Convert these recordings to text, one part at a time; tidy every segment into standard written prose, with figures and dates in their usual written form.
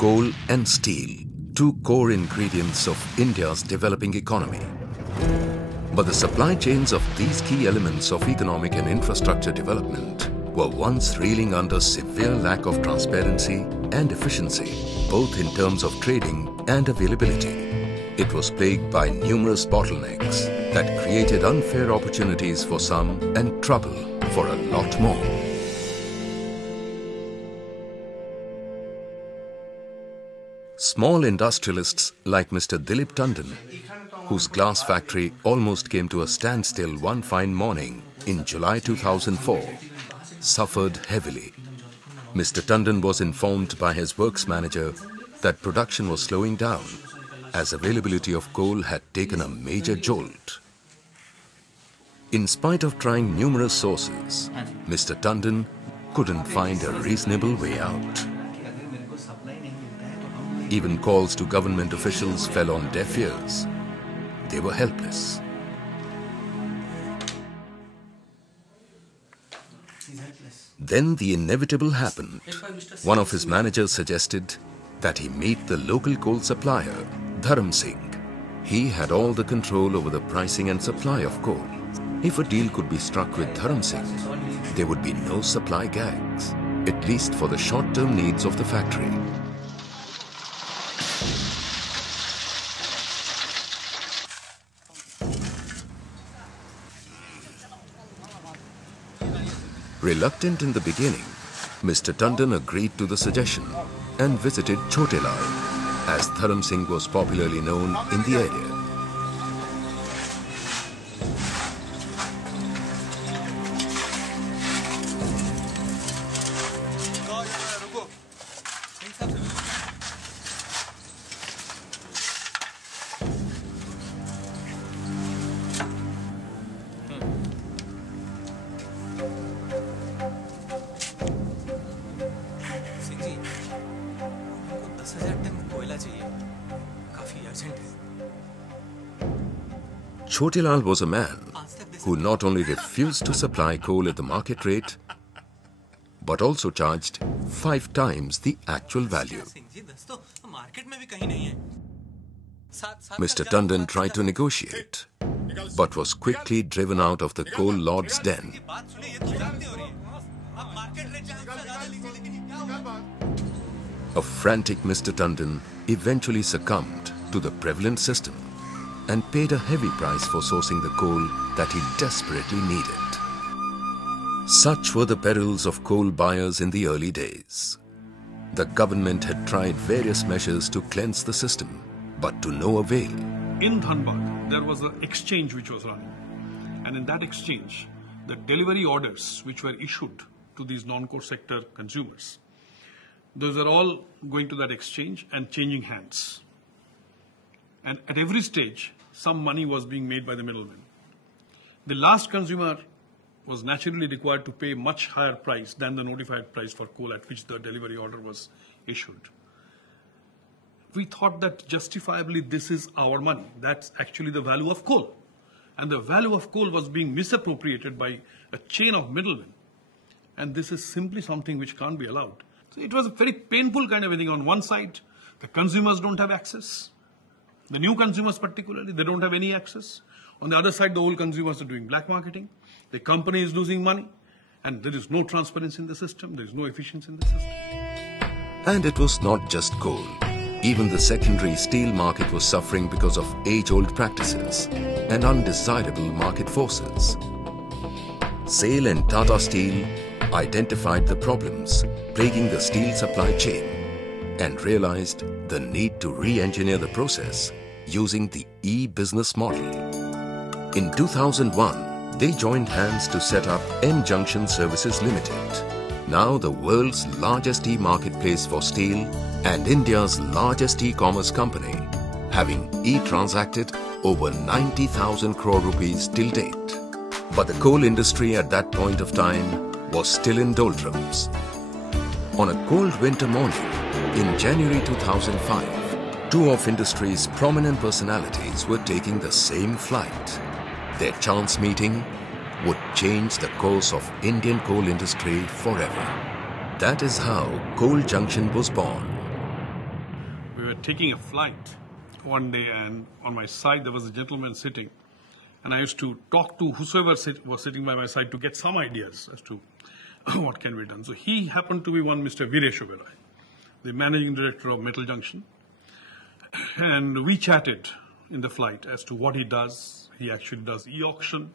Coal and steel, two core ingredients of India's developing economy. But the supply chains of these key elements of economic and infrastructure development were once reeling under severe lack of transparency and efficiency, both in terms of trading and availability. It was plagued by numerous bottlenecks that created unfair opportunities for some and trouble for a lot more. Small industrialists like Mr. Dilip Tandon, whose glass factory almost came to a standstill one fine morning in July 2004, suffered heavily. Mr. Tandon was informed by his works manager that production was slowing down as availability of coal had taken a major jolt. In spite of trying numerous sources, Mr. Tandon couldn't find a reasonable way out. Even calls to government officials fell on deaf ears. They were helpless. Then the inevitable happened. One of his managers suggested that he meet the local coal supplier, Dharam Singh. He had all the control over the pricing and supply of coal. If a deal could be struck with Dharam Singh, there would be no supply gags, at least for the short-term needs of the factory. Reluctant in the beginning, Mr. Tandon agreed to the suggestion and visited Chote Lal, as Dharam Singh was popularly known in the area. Chote Lal was a man who not only refused to supply coal at the market rate, but also charged 5 times the actual value. Mr. Tandon tried to negotiate, but was quickly driven out of the coal lord's den. A frantic Mr. Tandon eventually succumbed to the prevalent system and paid a heavy price for sourcing the coal that he desperately needed. Such were the perils of coal buyers in the early days. The government had tried various measures to cleanse the system, but to no avail. In Dhanbad, there was an exchange which was running. And in that exchange, the delivery orders which were issued to these non-core sector consumers, those are all going to that exchange and changing hands. And at every stage, some money was being made by the middlemen. The last consumer was naturally required to pay much higher price than the notified price for coal at which the delivery order was issued. We thought that justifiably this is our money. That's actually the value of coal. And the value of coal was being misappropriated by a chain of middlemen. And this is simply something which can't be allowed. So it was a very painful kind of a thing. On one side, the consumers don't have access. The new consumers particularly, they don't have any access. On the other side, the old consumers are doing black marketing. The company is losing money. And there is no transparency in the system. There is no efficiency in the system. And it was not just coal. Even the secondary steel market was suffering because of age-old practices and undesirable market forces. SAIL and Tata Steel identified the problems plaguing the steel supply chain and realized the need to re-engineer the process using the e-business model. In 2001, they joined hands to set up M Junction Services Limited, now the world's largest e-marketplace for steel and India's largest e-commerce company, having e-transacted over 90,000 crore rupees till date. But the coal industry at that point of time was still in doldrums. On a cold winter morning in January 2005, two of industry's prominent personalities were taking the same flight. Their chance meeting would change the course of Indian coal industry forever. That is how Coal Junction was born. taking a flight one day, and on my side there was a gentleman sitting, and I used to talk to whosoever was sitting by my side to get some ideas as to what can be done. So he happened to be one Mr. Viresh Oberoi, the managing director of Metal Junction, and we chatted in the flight as to what he does. He actually does e-auction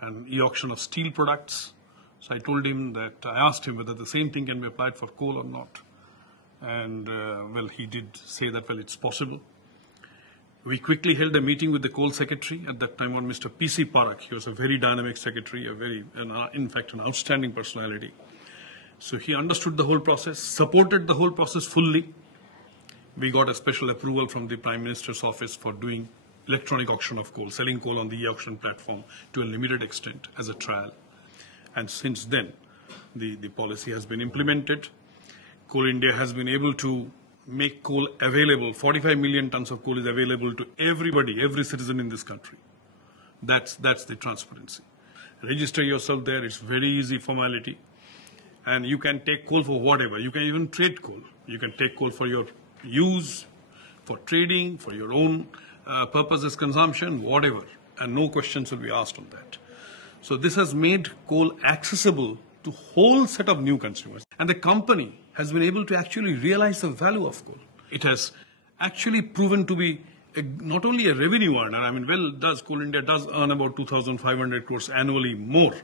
and e-auction of steel products. So I told him that, I asked him whether the same thing can be applied for coal or not. And, well, he did say that, well, it's possible. We quickly held a meeting with the coal secretary at that time, on Mr. P.C. Parak. He was a very dynamic secretary, in fact, an outstanding personality. So he understood the whole process, supported the whole process fully. We got a special approval from the Prime Minister's office for doing electronic auction of coal, selling coal on the e-auction platform to a limited extent as a trial. And since then, the policy has been implemented. Coal India has been able to make coal available. 45 million tons of coal is available to everybody, every citizen in this country. That's the transparency. Register yourself there. It's very easy formality. And you can take coal for whatever. You can even trade coal. You can take coal for your use, for trading, for your own purposes, consumption, whatever. And no questions will be asked on that. So this has made coal accessible to a whole set of new consumers. And the company has been able to actually realize the value of coal. It has actually proven to be not only a revenue earner. I mean, Coal India does earn about 2,500 crores annually more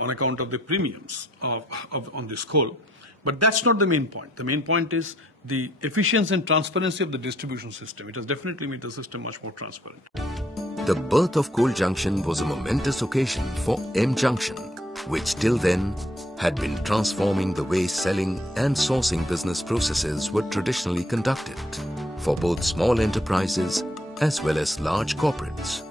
on account of the premiums on this coal. But that's not the main point. The main point is the efficiency and transparency of the distribution system. It has definitely made the system much more transparent. The birth of Coal Junction was a momentous occasion for M Junction, which till then had been transforming the way selling and sourcing business processes were traditionally conducted for both small enterprises as well as large corporates.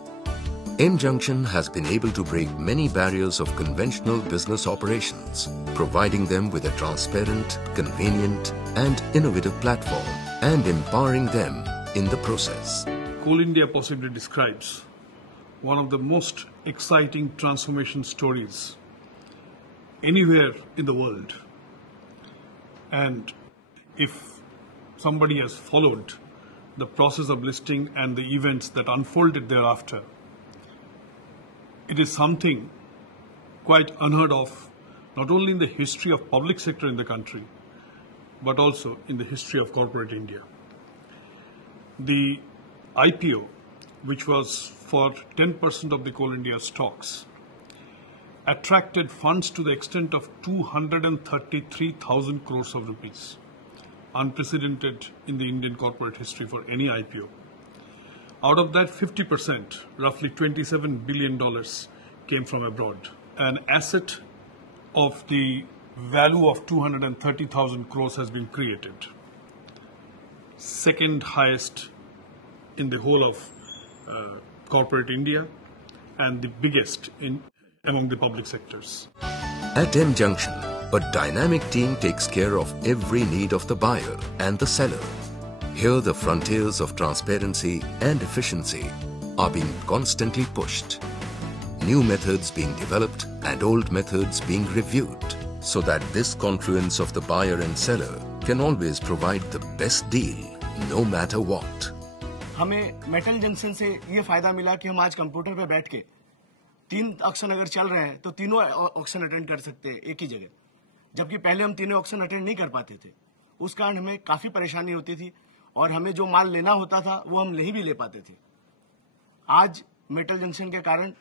M Junction has been able to break many barriers of conventional business operations, providing them with a transparent, convenient and innovative platform and empowering them in the process. Coal India possibly describes one of the most exciting transformation stories anywhere in the world. And if somebody has followed the process of listing and the events that unfolded thereafter, it is something quite unheard of, not only in the history of public sector in the country, but also in the history of corporate India. The IPO, which was for 10% of the Coal India stocks, attracted funds to the extent of 233,000 crores of rupees, unprecedented in the Indian corporate history for any IPO. Out of that, 50%, roughly $27 billion, came from abroad. An asset of the value of 230,000 crores has been created. Second highest in the whole of corporate India, and the biggest among the public sectors. At M Junction, a dynamic team takes care of every need of the buyer and the seller. Here the frontiers of transparency and efficiency are being constantly pushed. New methods being developed and old methods being reviewed so that this confluence of the buyer and seller can always provide the best deal no matter what. हमें metal junction से ये फायदा मिला कि हम आज computer पे बैठ के 3 ऑक्शन अगर चल रहे हैं तो तीनों ऑक्शन अटेंड कर सकते हैं एक ही जगह, जबकि पहले हम तीनों ऑक्शन अटेंड नहीं कर पाते थे। उस कारण हमें काफी परेशानी होती थी और हमें जो माल लेना होता था वो हम नहीं भी ले पाते थे। आज मेटल जंक्शन के कारण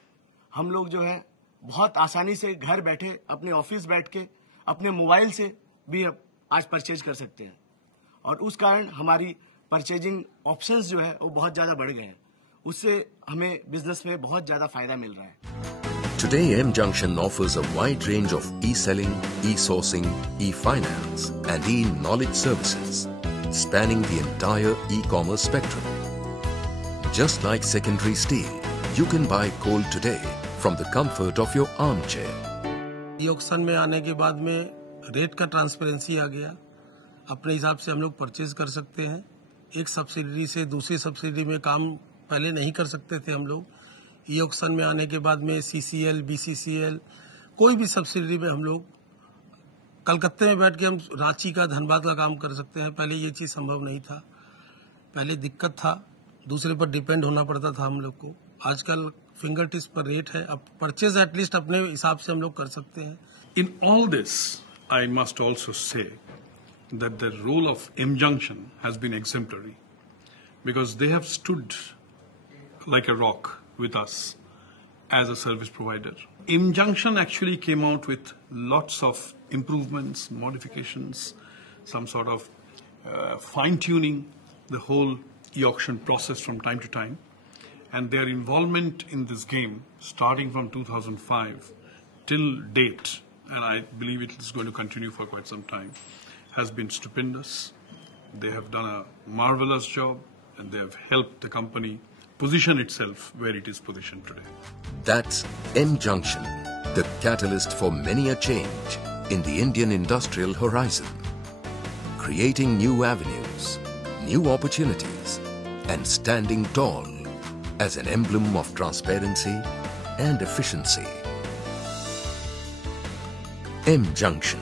हम लोग जो है बहुत आसानी से घर बैठे अपने ऑफिस बैठ के अपने मोबाइल से भी आज परचेज कर सकते हैं और उस कारण हमारी परचेजिंग ऑप्शंस जो है वो बहुत ज्यादा बढ़ गए हैं। उससे हमें बिजनेस में बहुत ज्यादा फायदा मिल रहा है। Today, M Junction offers a wide range of e-selling, e-sourcing, e-finance and e-knowledge services, spanning the entire e-commerce spectrum. Just like secondary steel, you can buy coal today from the comfort of your armchair. e-auction में आने के बाद में rate का transparency आ गया। अपने हिसाब से हम लोग परचेज कर सकते हैं। एक सब्सिडी से दूसरी सब्सिडी में काम पहले नहीं कर सकते थे हम लोग। ई-ऑक्शन में आने के बाद में सीसीएल, बीसीसीएल, कोई भी सब्सिडी में हम लोग कलकत्ते में बैठ के हम रांची का, धनबाद का काम कर सकते हैं। पहले ये चीज संभव नहीं था। पहले दिक्कत था, दूसरे पर डिपेंड होना पड़ता था हम लोग को। आजकल फिंगर टिप्स पर रेट है, अब परचेज एटलीस्ट अपने हिसाब से हम लोग कर सकते हैं। In all this, I must also say that the role of M Junction has been exemplary because they have stood like a rock with us as a service provider. M Junction actually came out with lots of improvements, modifications, some sort of fine-tuning the whole e-auction process from time to time. And their involvement in this game, starting from 2005 till date, and I believe it is going to continue for quite some time, has been stupendous. They have done a marvelous job and they have helped the company position itself where it is positioned today. That's M Junction, the catalyst for many a change in the Indian industrial horizon, creating new avenues, new opportunities, and standing tall as an emblem of transparency and efficiency. M Junction,